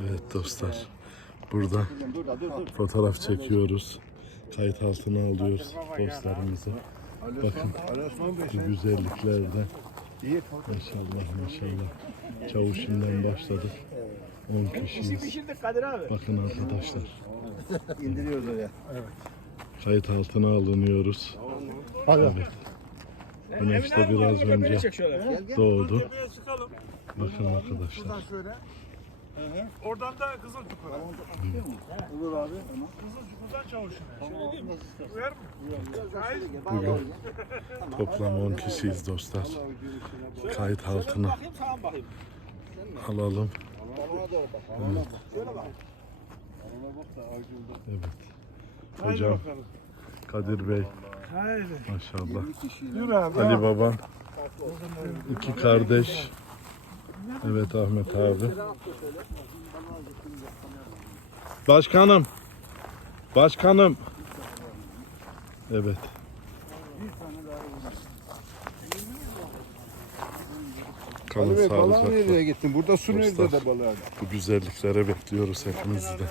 Evet dostlar. Burada fotoğraf çekiyoruz. Kayıt altına alıyoruz postlarımızı. Bakın bu güzelliklerden. Maşallah maşallah. Çavuşundan başladık. 10 kişiyiz. Pişirdik Kadir abi. Bakın arkadaşlar. İndiriyoruz oraya. Kayıt altına alınıyoruz. Evet. Güneş de biraz önce doğdu. Bakın arkadaşlar. Oradan da Kızılçukur'a. Olur abi. Kızılçukur'dan çavuşuna. Şöyle mi? Uyar mı? Toplam 10 kişiyiz dostlar. Kayıt bakayım. alalım. Balona doğru bak. Evet. Evet. Hocam. Kadir Bey maşallah. Yürü abi. Ali Babam. iki kardeş. Evet Ahmet abi. Başkanım. Başkanım. Evet. Kalın Balığı nereye sağlıcakla. gittin? Burada su nerede Dostlar. de balığı? Bu güzelliklere bekliyoruz hepinizi de.